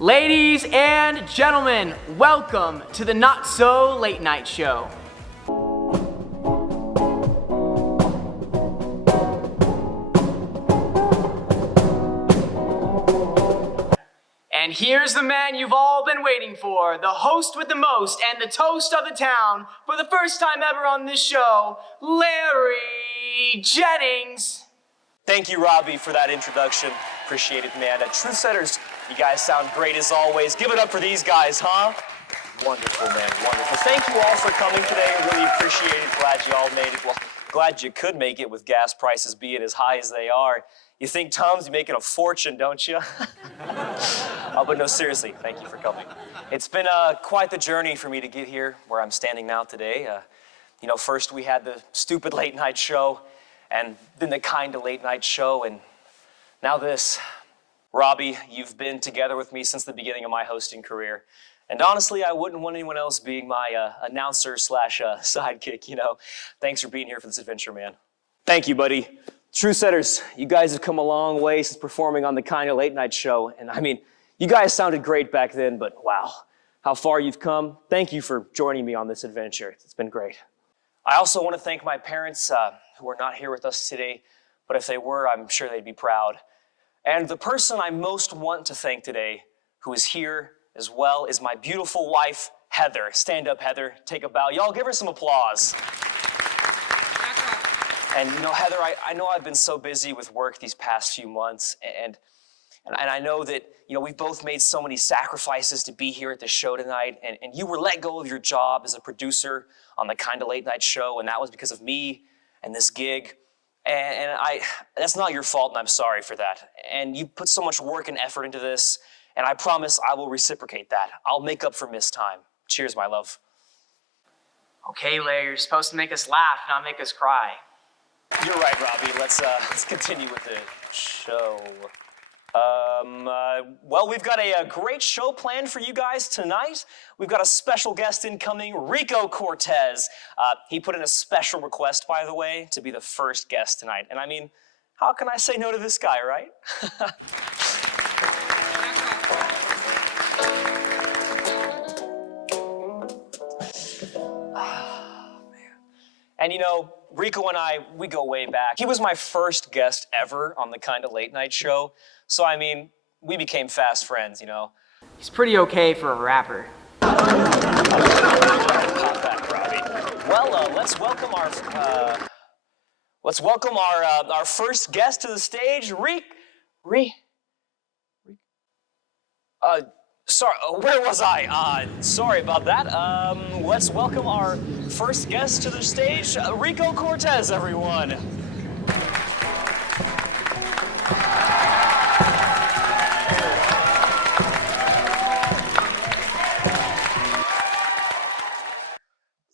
Ladies and gentlemen, welcome to the Not So Late Night Show. And here's the man you've all been waiting for, the host with the most and the toast of the town, for the first time ever on this show, Larry Jennings. Thank you, Robbie, for that introduction. Appreciate it, man. Truth Setters, you guys sound great as always. Give it up for these guys, huh? Wonderful, man, wonderful. Thank you all for coming today. I really appreciate it. Glad you all made it. Well, glad you could make it with gas prices being as high as they are. You think Tom's making a fortune, don't you? But no, seriously, thank you for coming. It's been quite the journey for me to get here where I'm standing now today. First we had the stupid late night show, and then the kind of late night show, and now this. Robbie, you've been together with me since the beginning of my hosting career. And honestly, I wouldn't want anyone else being my announcer / sidekick, Thanks for being here for this adventure, man. Thank you, buddy. True Setters, you guys have come a long way since performing on the kind of late night show. And I mean, you guys sounded great back then, but wow, how far you've come. Thank you for joining me on this adventure. It's been great. I also want to thank my parents who are not here with us today, but if they were, I'm sure they'd be proud. And the person I most want to thank today, who is here as well, is my beautiful wife, Heather. Stand up, Heather. Take a bow. Y'all give her some applause. And Heather, I know I've been so busy with work these past few months, and I know that, we've both made so many sacrifices to be here at the show tonight, and you were let go of your job as a producer on the kind of late night show, and that was because of me and this gig. And that's not your fault, and I'm sorry for that. And you put so much work and effort into this, and I promise I will reciprocate that. I'll make up for missed time. Cheers, my love. Okay, Larry, you're supposed to make us laugh, not make us cry. You're right, Robbie. Let's continue with the show. Well, we've got a great show planned for you guys tonight. We've got a special guest incoming, Rico Cortez. He put in a special request, by the way, to be the first guest tonight. And I mean, how can I say no to this guy, right? And Rico and I, we go way back. He was my first guest ever on the kind of late night show. So, I mean, we became fast friends, He's pretty okay for a rapper. Pop that, Robbie. Well, let's welcome our first guest to the stage, Sorry, where was I? Sorry about that. Let's welcome our first guest to the stage, Rico Cortez, everyone.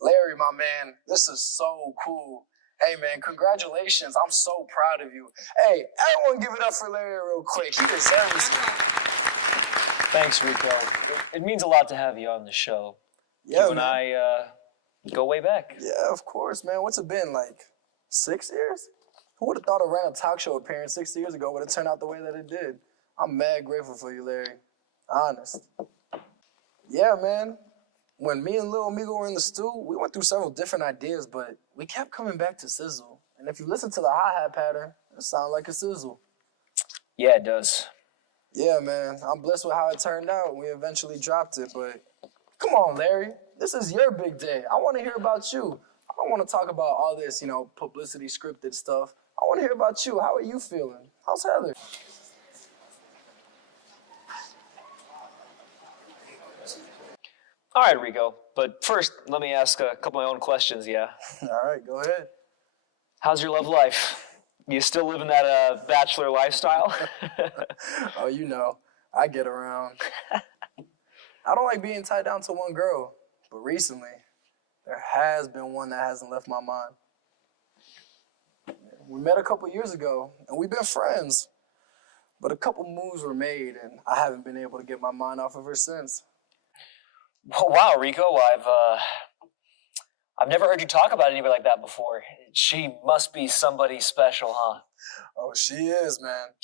Larry, my man, this is so cool. Hey, man, congratulations. I'm so proud of you. Hey, everyone give it up for Larry real quick. He deserves it. Thanks, Rico. It means a lot to have you on the show. Yeah, you and I go way back. Yeah, of course, man. What's it been, like 6 years? Who would have thought a random talk show appearance 6 years ago would have turned out the way that it did? I'm mad grateful for you, Larry. Honest. Yeah, man. When me and Lil Amigo were in the stew, we went through several different ideas, but we kept coming back to sizzle. And if you listen to the hi-hat pattern, it sounds like a sizzle. Yeah, it does. Yeah, man. I'm blessed with how it turned out. We eventually dropped it, but come on, Larry. This is your big day. I want to hear about you. I don't want to talk about all this, publicity scripted stuff. I want to hear about you. How are you feeling? How's Heather? All right, Rico. But first, let me ask a couple of my own questions, yeah? All right, go ahead. How's your love life? You still living that bachelor lifestyle? Oh, I get around. I don't like being tied down to one girl, but recently, there has been one that hasn't left my mind. We met a couple years ago, and we've been friends, but a couple moves were made, and I haven't been able to get my mind off of her since. Oh, wow, Rico, I've never heard you talk about anybody like that before. She must be somebody special, huh? Oh, she is, man.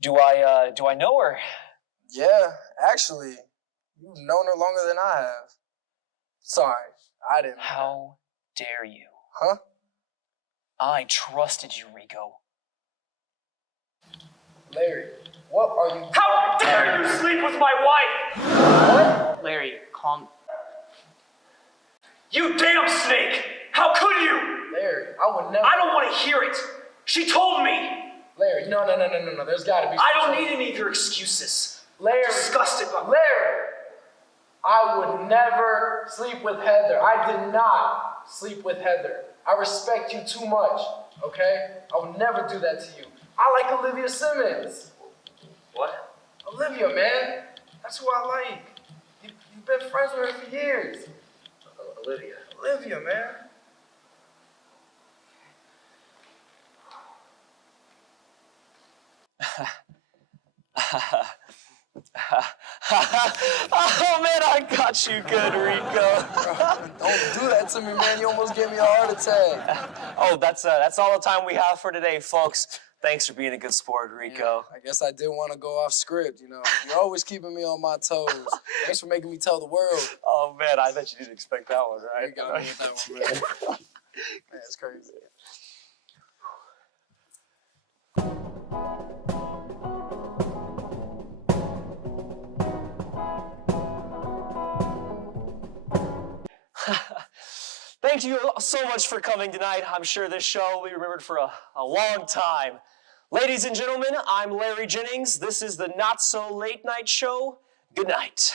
Do I know her? Yeah, actually, you've known her longer than I have. Sorry, I didn't. How dare you? Huh? I trusted you, Rico. Larry, what are you... How dare you sleep with my wife? What? Larry, calm. You damn snake! How could you? Larry, I would never... I don't want to hear it. She told me. Larry, no. There's gotta be... I don't need any of your excuses. Larry. Disgusted by... Larry! I would never sleep with Heather. I did not sleep with Heather. I respect you too much, okay? I would never do that to you. I like Olivia Simmons. What? Olivia, man. That's who I like. You've been friends with her for years. Olivia. Olivia, man. Oh man, I got you good, Rico. Don't do that to me, man. You almost gave me a heart attack. Oh, that's all the time we have for today, folks. Thanks for being a good sport, Rico. I guess I did want to go off script, you know. You're always keeping me on my toes. Thanks for making me tell the world. Oh man, I bet you didn't expect that one, right? You got me with that one, man. Man, it's crazy. Thank you so much for coming tonight. I'm sure this show will be remembered for a long time. Ladies and gentlemen, I'm Larry Jennings. This is the Not So Late Night Show. Good night.